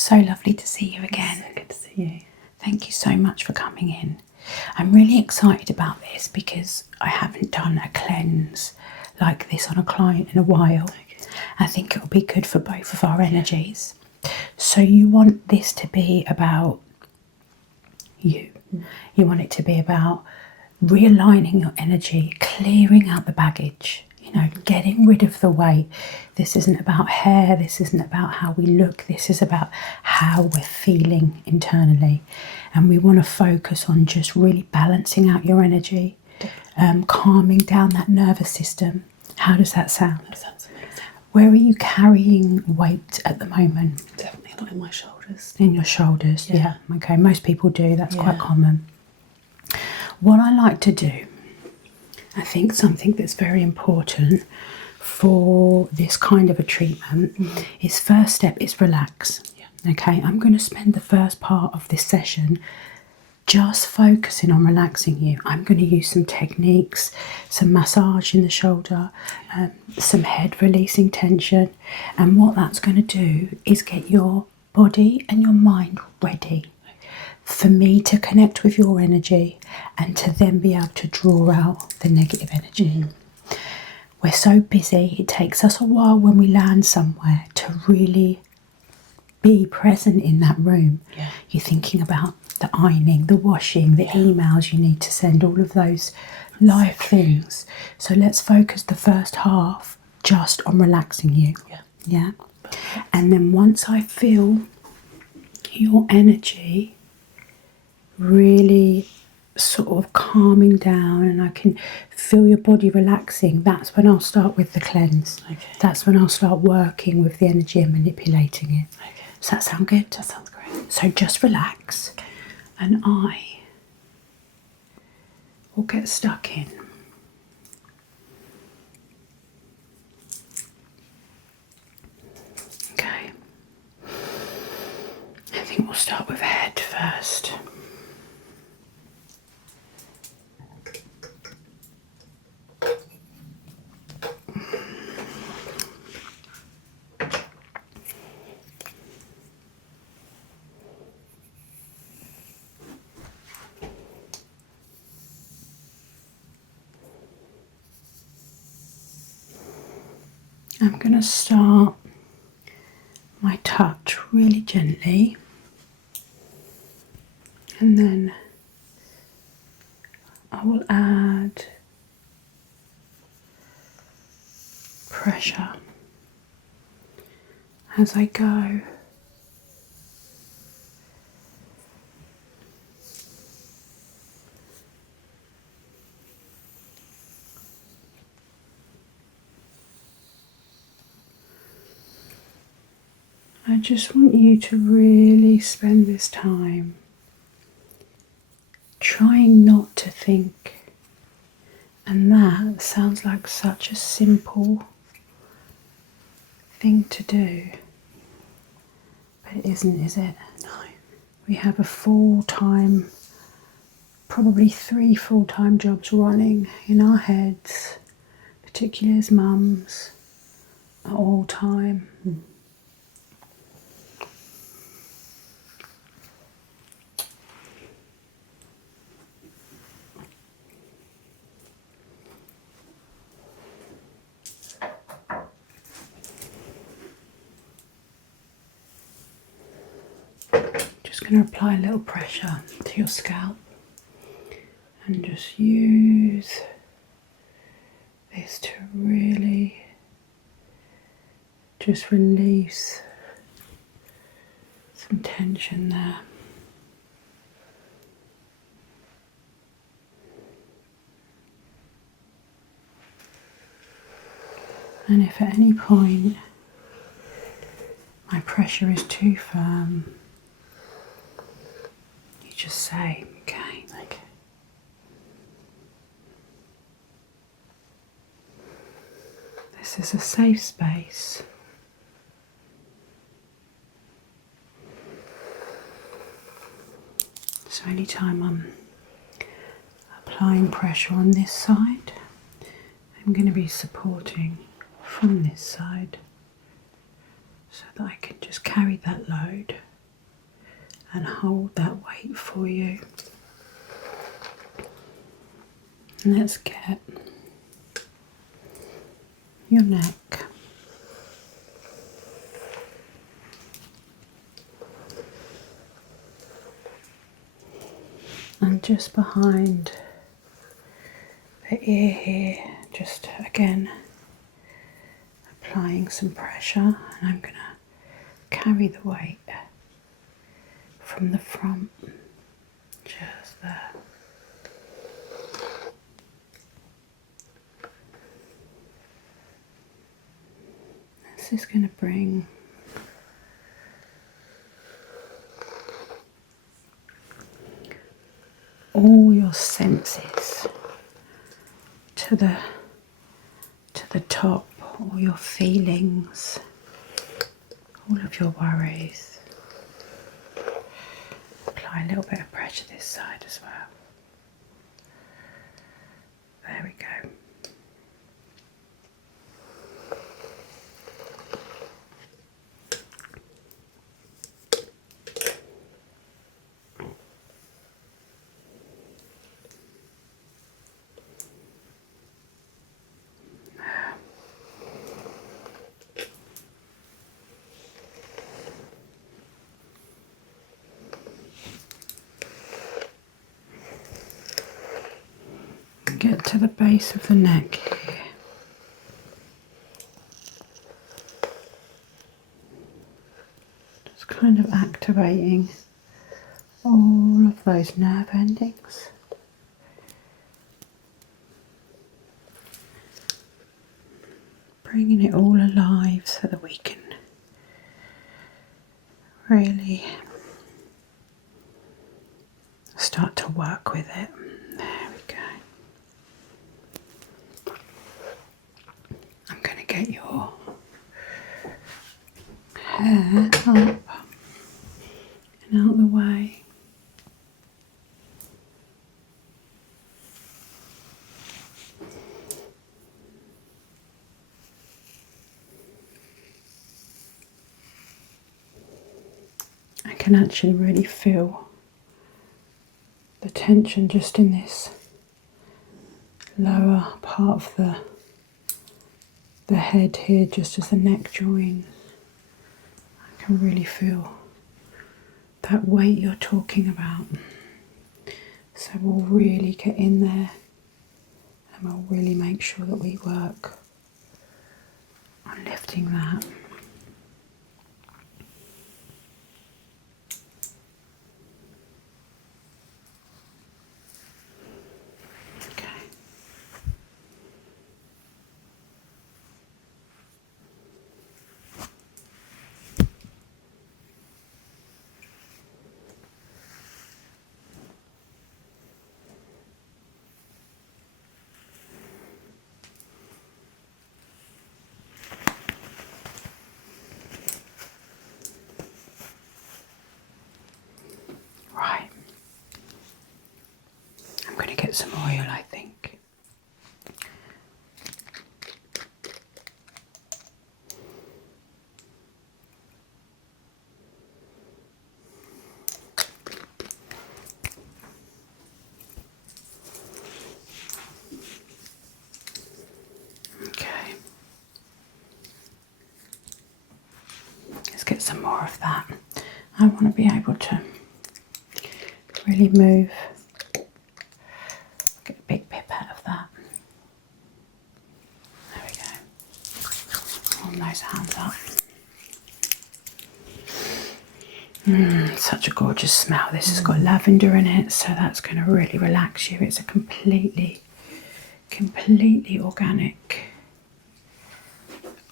So lovely to see you again. So good to see you. Thank you so much for coming in. I'm really excited about this because I haven't done a cleanse like this on a client in a while. Okay. I think it'll be good for both of our energies. So you want this to be about you. You want it to be about realigning your energy, clearing out the baggage, getting rid of the weight. This isn't about hair, this isn't about how we look, this is about how we're feeling internally. And we want to focus on just really balancing out your energy, calming down that nervous system. How does that sound? That sounds amazing. Where are you carrying weight at the moment? Definitely not in my shoulders. In your shoulders, yeah. Okay, most people do, that's quite common. What I like to do, I think something that's very important for this kind of a treatment is first step is relax. Okay, I'm going to spend the first part of this session just focusing on relaxing you. I'm going to use some techniques, some massage in the shoulder, some head releasing tension, and what that's going to do is get your body and your mind ready for me to connect with your energy and to then be able to draw out the negative energy. We're so busy, it takes us a while when we land somewhere to really be present in that room. You're thinking about the ironing, the washing, the emails you need to send, all of those life things. So let's focus the first half just on relaxing you. Yeah. And then once I feel your energy really sort of calming down and I can feel your body relaxing, that's when I'll start with the cleanse. That's when I'll start working with the energy and manipulating it. Does that sound good? That sounds great. So just relax and I will get stuck in. Okay. I think we'll start with head first. I'm going to start my touch really gently and then I will add pressure as I go. I just want you to really spend this time trying not to think. And that sounds like such a simple thing to do. But it isn't, is it? No. We have a full-time, probably 3 full-time jobs running in our heads, particularly as mums, at all time. Just going to apply a little pressure to your scalp and just use this to really just release some tension there. And if at any point my pressure is too firm, you just say, okay. This is a safe space. So anytime I'm applying pressure on this side, I'm going to be supporting from this side so that I can just carry that load and hold that weight for you. And let's get your neck, and just behind the ear here, just again applying some pressure, and I'm going to carry the weight from the front, just there. This is going to bring all your senses to the top, all your feelings, all of your worries. Apply a little bit of pressure this side as well. There we go. Get to the base of the neck here. Just kind of activating all of those nerve endings. Bringing it all alive so that we can really start to work with it. There we go. I'm going to get your hair up and out the way. I can actually really feel the tension just in this lower part of the head here, just as the neck joins. I can really feel that weight you're talking about. So we'll really get in there and we'll really make sure that we work on lifting that. Right, I'm going to get some oil, I think. Okay, let's get some more of that. I want to be able to really move, get a big pip out of that. There we go. Warm those hands up. Such a gorgeous smell. This has got lavender in it, so that's going to really relax you. It's a completely organic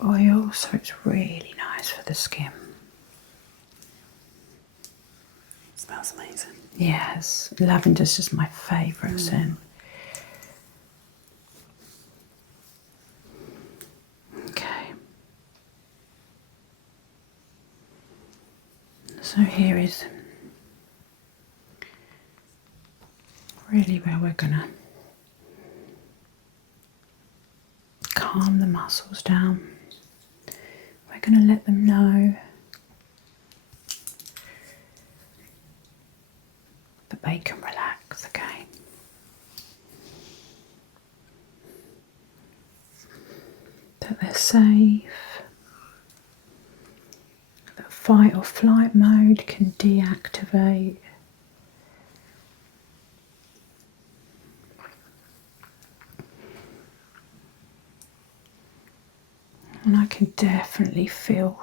oil, so it's really nice for the skin. Smells amazing. Yes, lavender's just my favourite scent. Okay. So here is really where we're going to calm the muscles down. We're going to let them know they can relax, okay? That they're safe, that fight or flight mode can deactivate. And I can definitely feel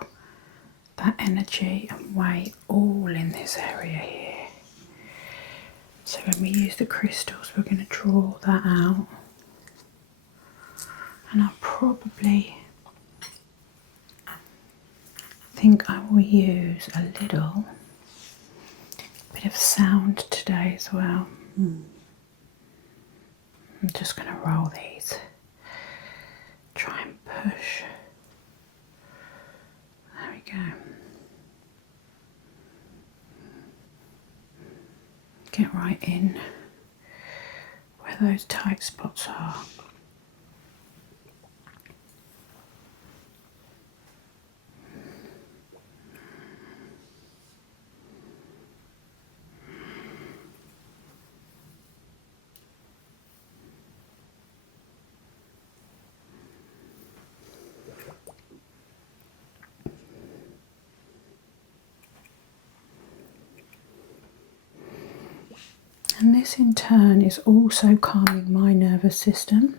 that energy and weight all in this area here. So when we use the crystals, we're going to draw that out. And I'll probably think I will use a little bit of sound today as well. I'm just going to roll these. Try and push. There we go. Get right in where those tight spots are. And this in turn is also calming my nervous system.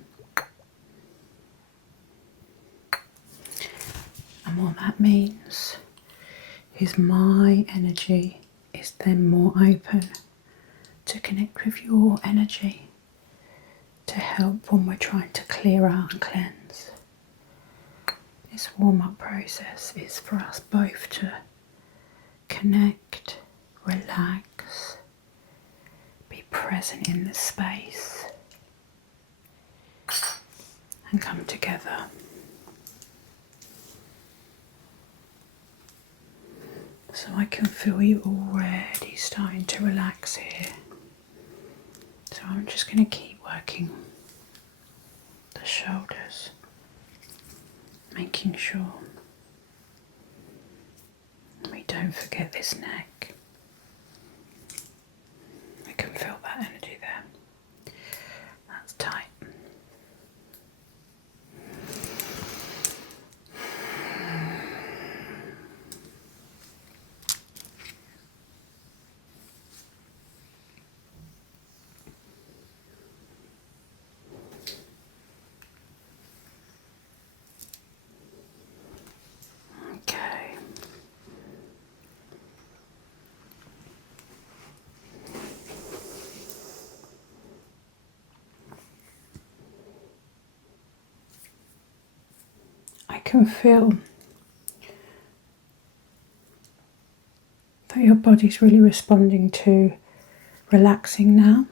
And what that means is my energy is then more open to connect with your energy to help when we're trying to clear out and cleanse. This warm-up process is for us both to connect, relax, be present in the space and come together. So I can feel you already starting to relax here. So I'm just going to keep working the shoulders, making sure we don't forget this neck. I can feel that energy there. That's tight. Okay. I can feel that your body's really responding to relaxing now.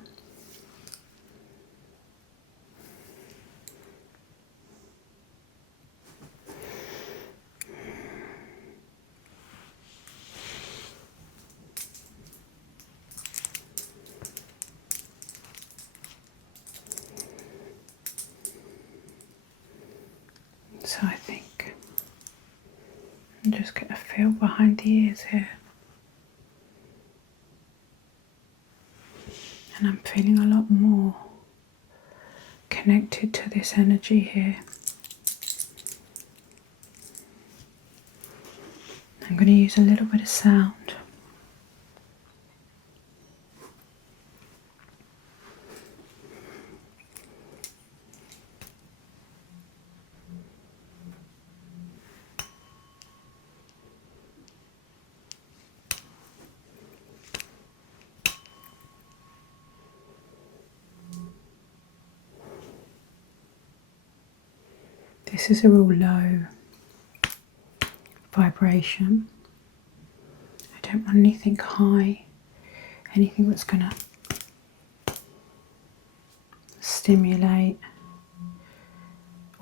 So I think I'm just going to feel behind the ears here. And I'm feeling a lot more connected to this energy here. I'm going to use a little bit of sound. This is a real low vibration. I don't want anything high, anything that's going to stimulate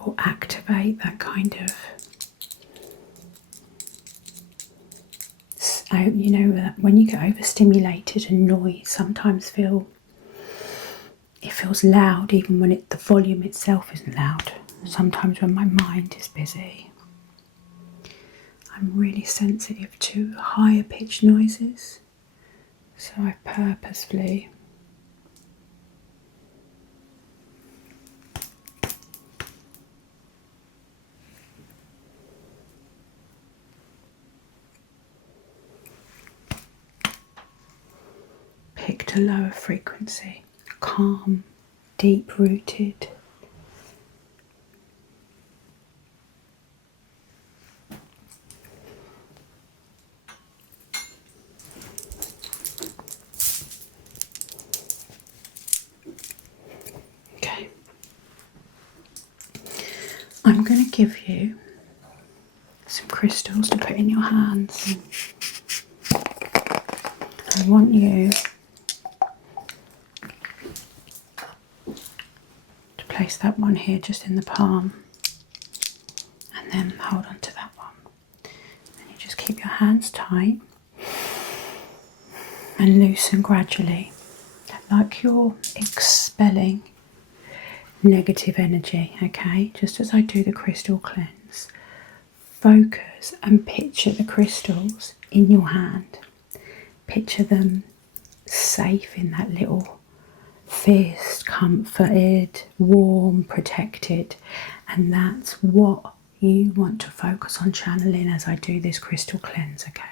or activate that kind of, you know, when you get overstimulated and noise sometimes it feels loud even when the volume itself isn't loud. Sometimes when my mind is busy, I'm really sensitive to higher pitched noises. So I've purposefully picked a lower frequency, calm, deep rooted. Okay. I'm going to give you some crystals to put in your hands. I want you to place that one here just in the palm and then hold on to that one. And you just keep your hands tight and loosen gradually, like you're expelling negative energy, okay? Just as I do the crystal cleanse, focus and picture the crystals in your hand. Picture them safe in that little fist, comforted, warm, protected, and that's what you want to focus on channeling as I do this crystal cleanse, okay?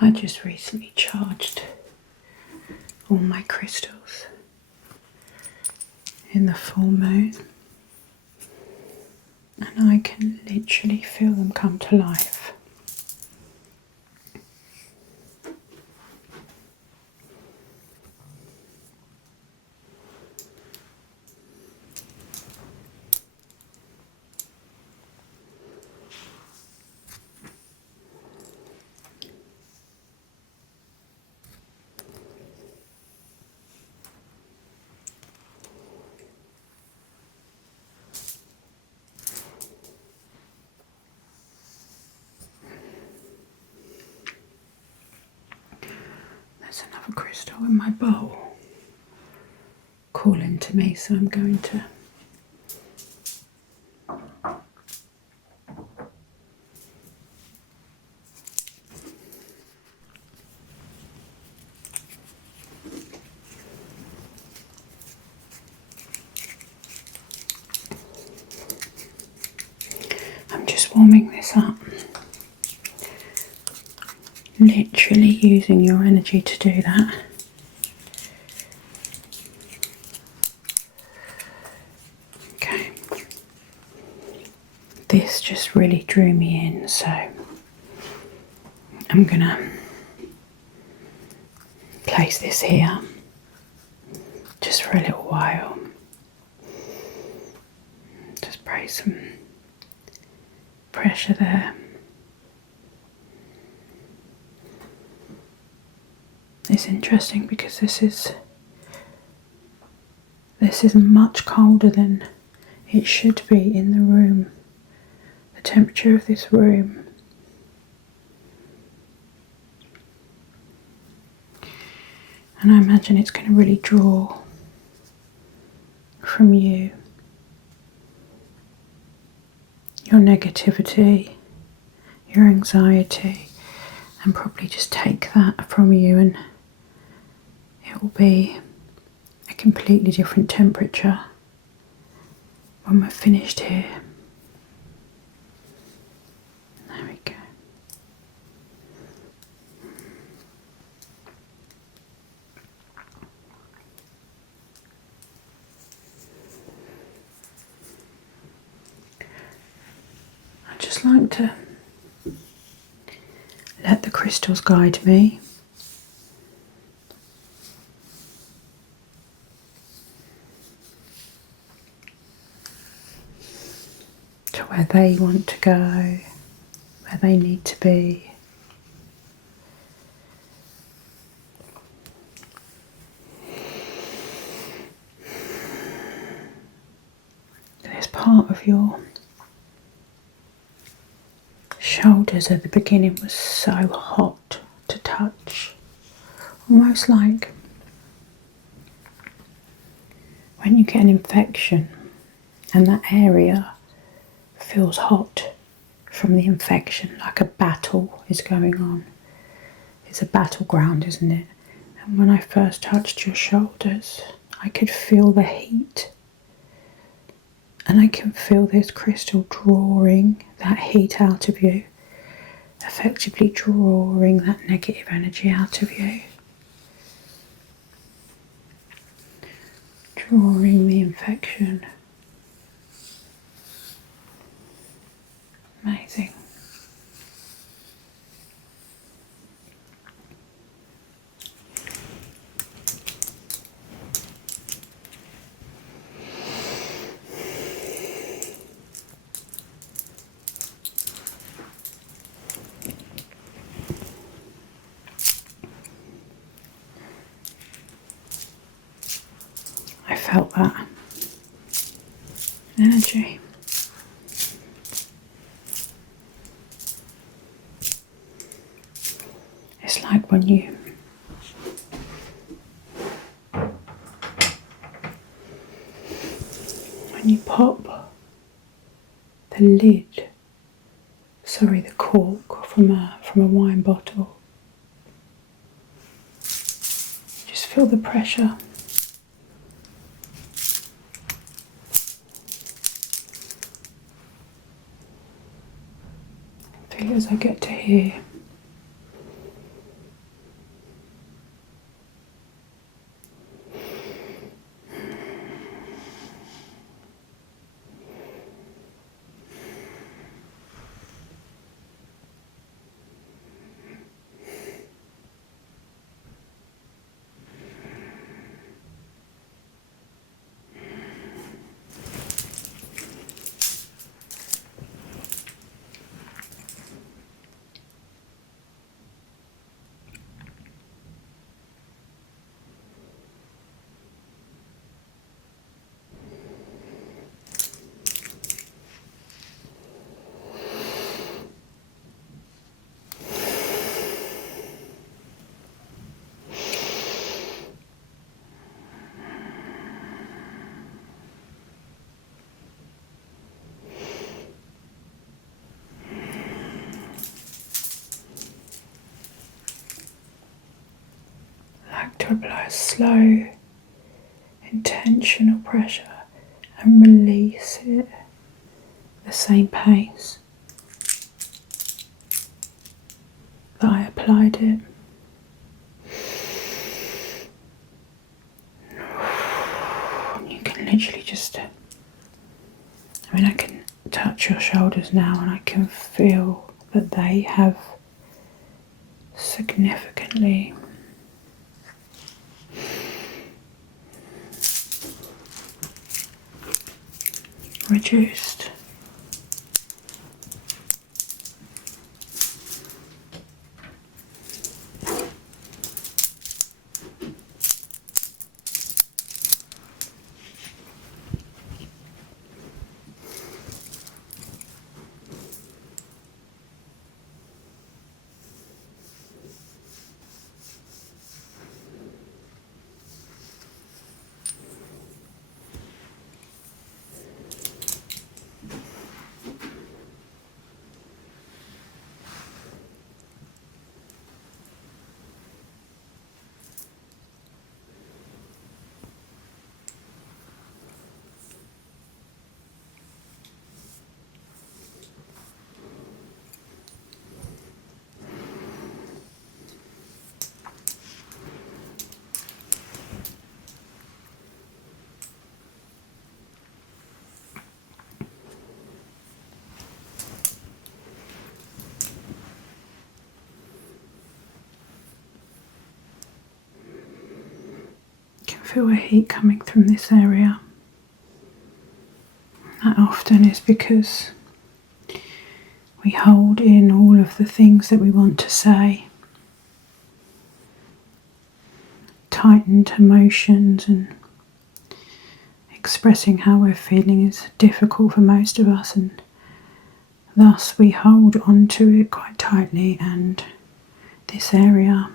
I just recently charged all my crystals in the full moon, and I can literally feel them come to life. There's another crystal in my bowl calling to me, so I'm going to I'm just warming this up. Literally using your energy to do that. Okay. This just really drew me in, so I'm gonna place this here just for a little while. Just spray some pressure there. It's interesting because this is much colder than it should be in the room. The temperature of this room. And I imagine it's going to really draw from you your negativity, your anxiety, and probably just take that from you, and it will be a completely different temperature when we're finished here. There we go. I just like to let the crystals guide me to where they want to go, where they need to be. This part of your shoulders at the beginning was so hot to touch, almost like when you get an infection and that area feels hot from the infection, like a battle is going on. It's a battleground, isn't it? And when I first touched your shoulders, I could feel the heat. And I can feel this crystal drawing that heat out of you, effectively drawing that negative energy out of you. Drawing the infection. Amazing. I felt that energy. It's like when you pop the lid, the cork from a wine bottle. Just feel the pressure. Feel as I get to here. To apply slow, intentional pressure and release it at the same pace that I applied it. You can literally just, I can touch your shoulders now and I can feel that they have significantly reduced. feel a heat coming from this area. That often is because we hold in all of the things that we want to say. Tightened emotions and expressing how we're feeling is difficult for most of us, and thus we hold onto it quite tightly, and this area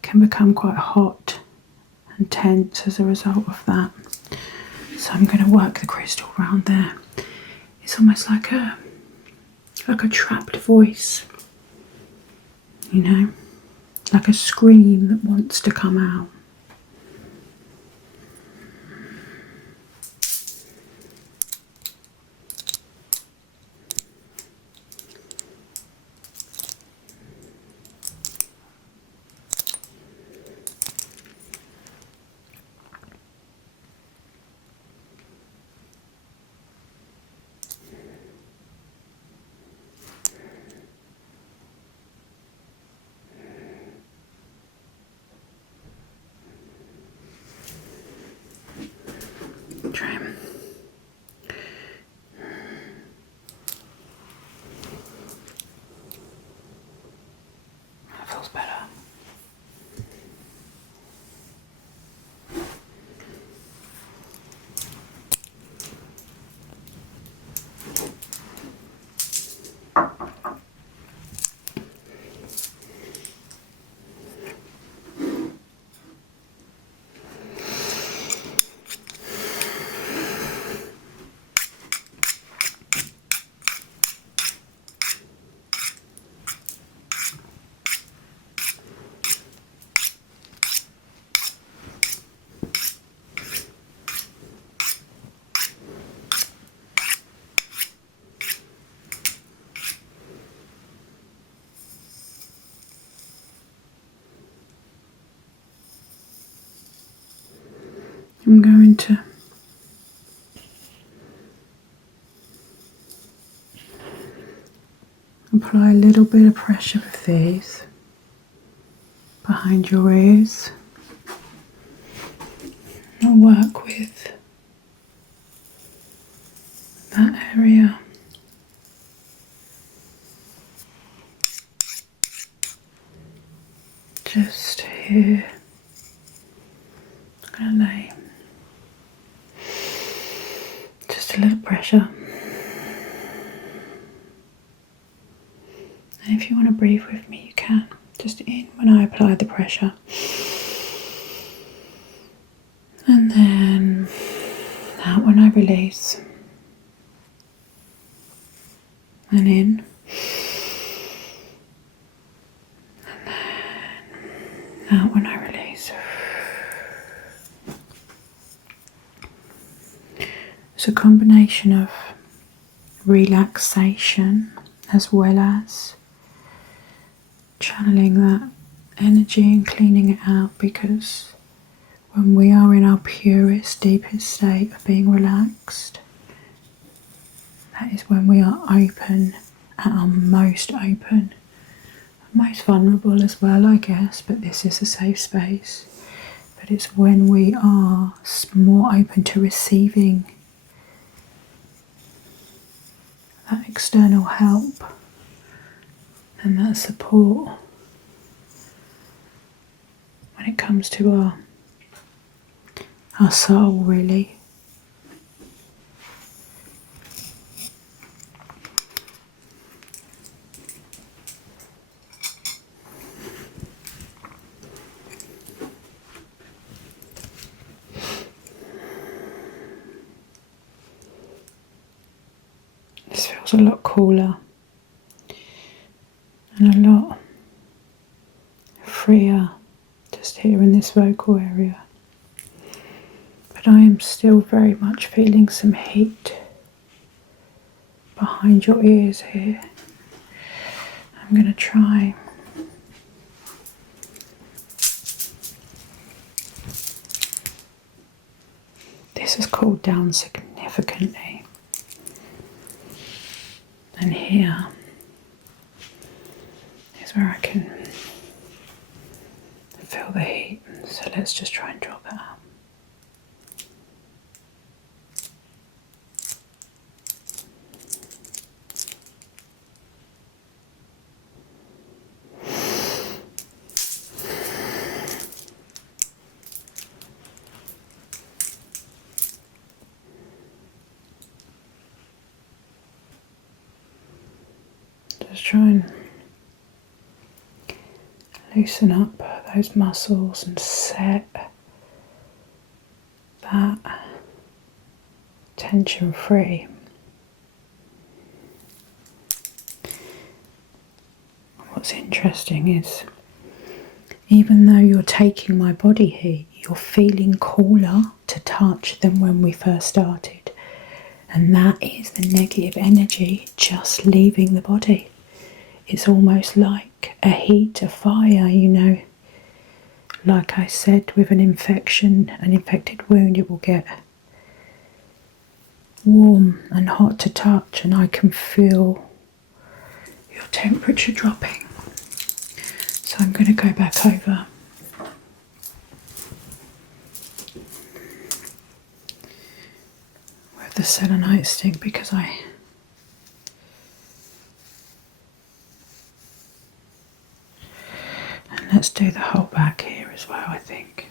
can become quite hot and tense as a result of that. So I'm going to work the crystal around there. It's almost like a trapped voice, you know, like a scream that wants to come out. Try. That feels better. I'm going to apply a little bit of pressure with these behind your ears. I'll work with that area. Just here. I'm going to lay just a little pressure. And if you want to breathe with me, you can. Just in when I apply the pressure. And then out when I release. And in. And then out when I release. It's a combination of relaxation as well as channeling that energy and cleaning it out, because when we are in our purest, deepest state of being relaxed, that is when we are open, at our most open, most vulnerable as well, I guess, but this is a safe space. But it's when we are more open to receiving that external help and that support when it comes to our soul, really. This feels a lot cooler and a lot freer just here in this vocal area. But I am still very much feeling some heat behind your ears here. I'm going to try this has cooled down significantly, and here is where I can feel the heat, so let's just try and draw that out. Just try and loosen up those muscles and set that tension free. What's interesting is, even though you're taking my body heat, you're feeling cooler to touch than when we first started. And that is the negative energy just leaving the body. It's almost like a heat, a fire, you know. Like I said, with an infection, an infected wound, it will get warm and hot to touch, and I can feel your temperature dropping. So I'm going to go back over with the selenite stick because and let's do the whole back here as well, I think.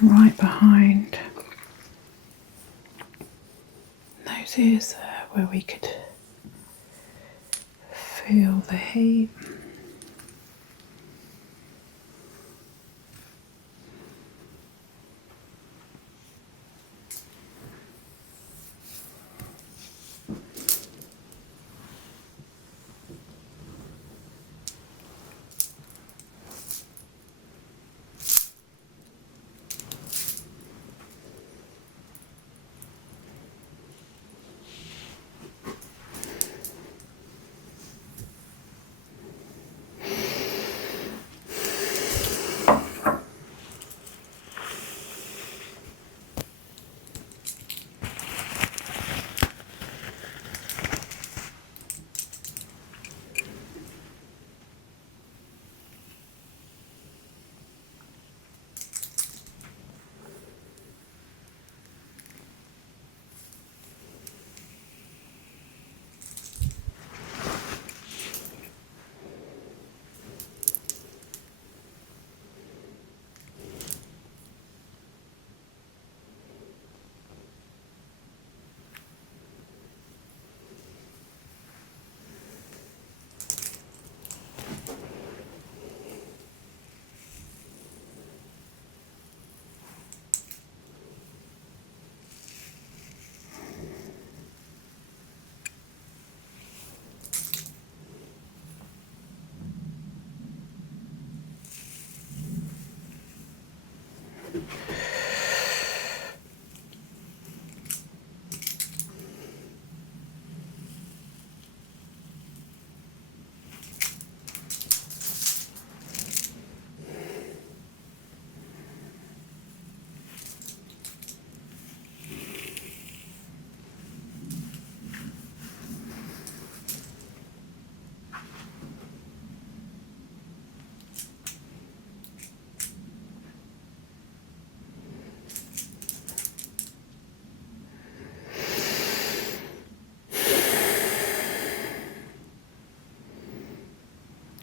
Right behind those ears there where we could feel the heat.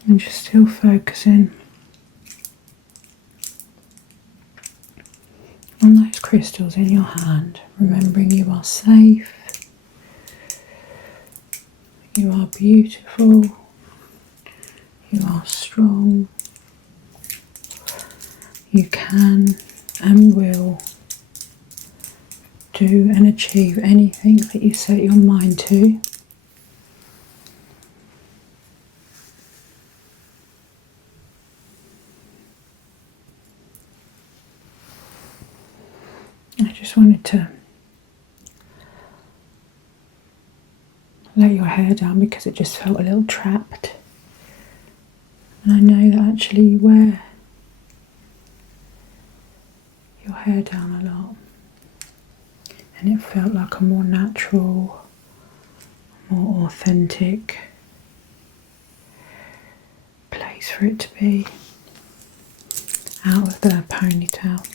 And just still focusing on those crystals in your hand, remembering you are safe, you are beautiful, you are strong, you can and will do and achieve anything that you set your mind to. I just wanted to let your hair down because it just felt a little trapped. And I know that actually you wear your hair down a lot. And it felt like a more natural, more authentic place for it to be out of the ponytail.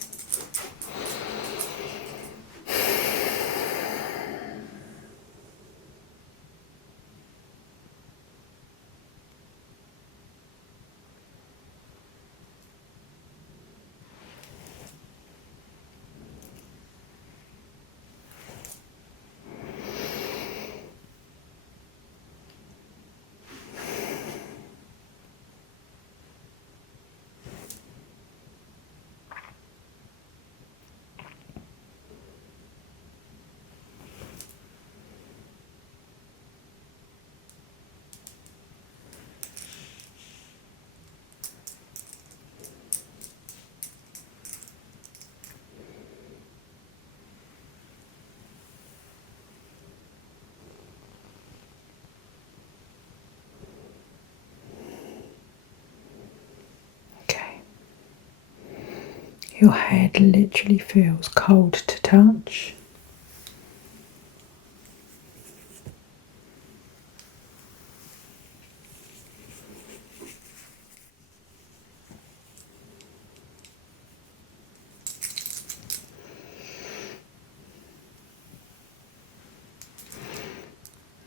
Your head literally feels cold to touch.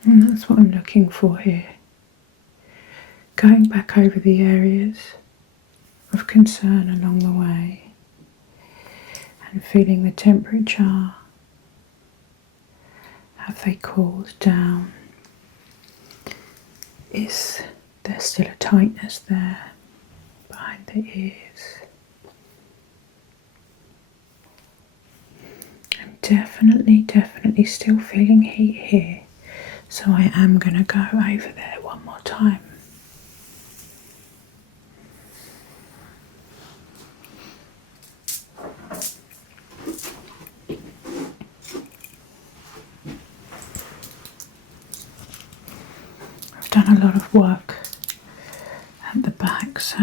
And that's what I'm looking for here. Going back over the areas of concern along the way and feeling the temperature. Have they cooled down? Is there still a tightness there behind the ears? I'm definitely still feeling heat here. So I am going to go over there one more time. I've done a lot of work at the back, so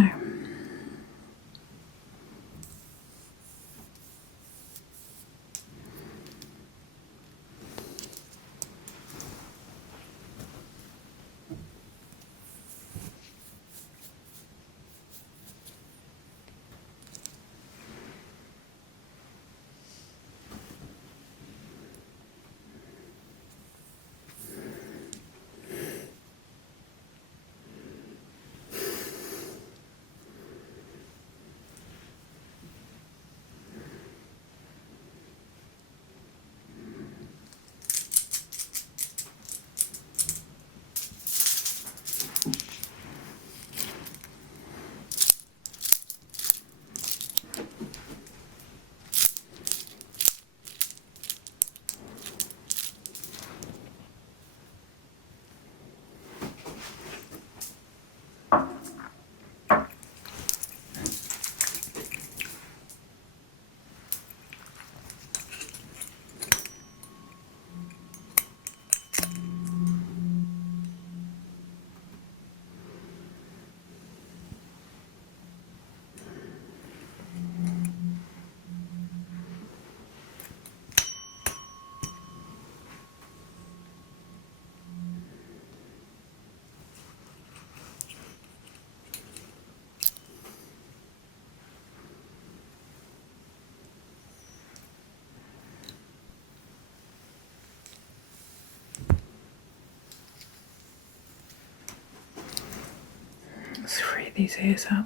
let's free these ears up.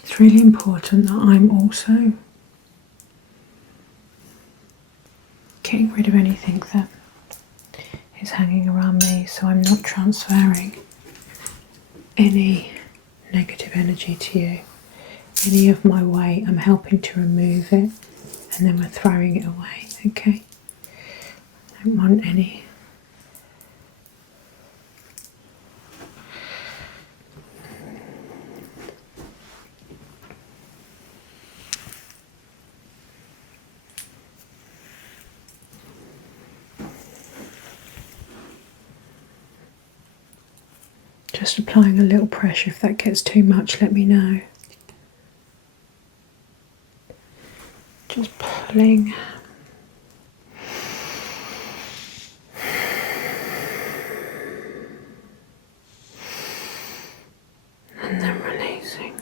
It's really important that I'm also getting rid of anything that is hanging around me, so I'm not transferring any negative energy to you. Any of my weight, I'm helping to remove it, and then we're throwing it away, okay? I don't want any. Just applying a little pressure. If that gets too much, let me know. Just pulling. And then releasing.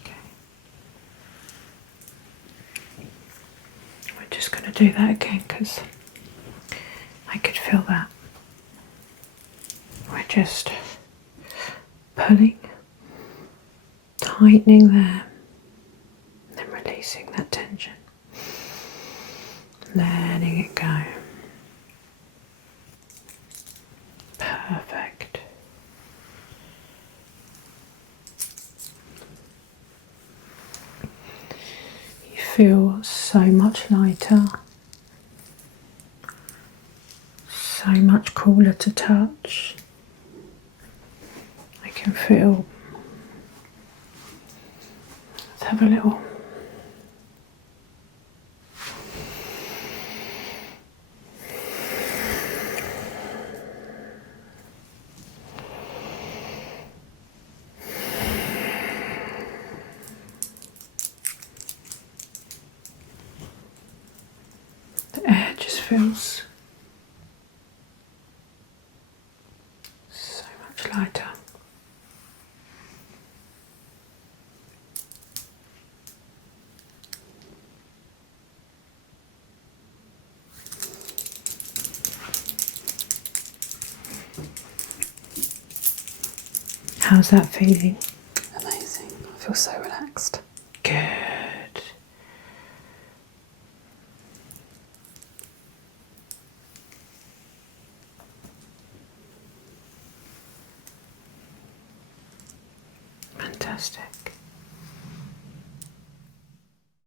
Okay. We're just going to do that again because I could feel that. We're just pulling tightening there, then releasing that tension, letting it go. Perfect. You feel so much lighter, so much cooler to touch. I can feel. Let's have a little. The air just feels so much lighter. How's that feeling? Amazing. I feel so relaxed. Good. Fantastic.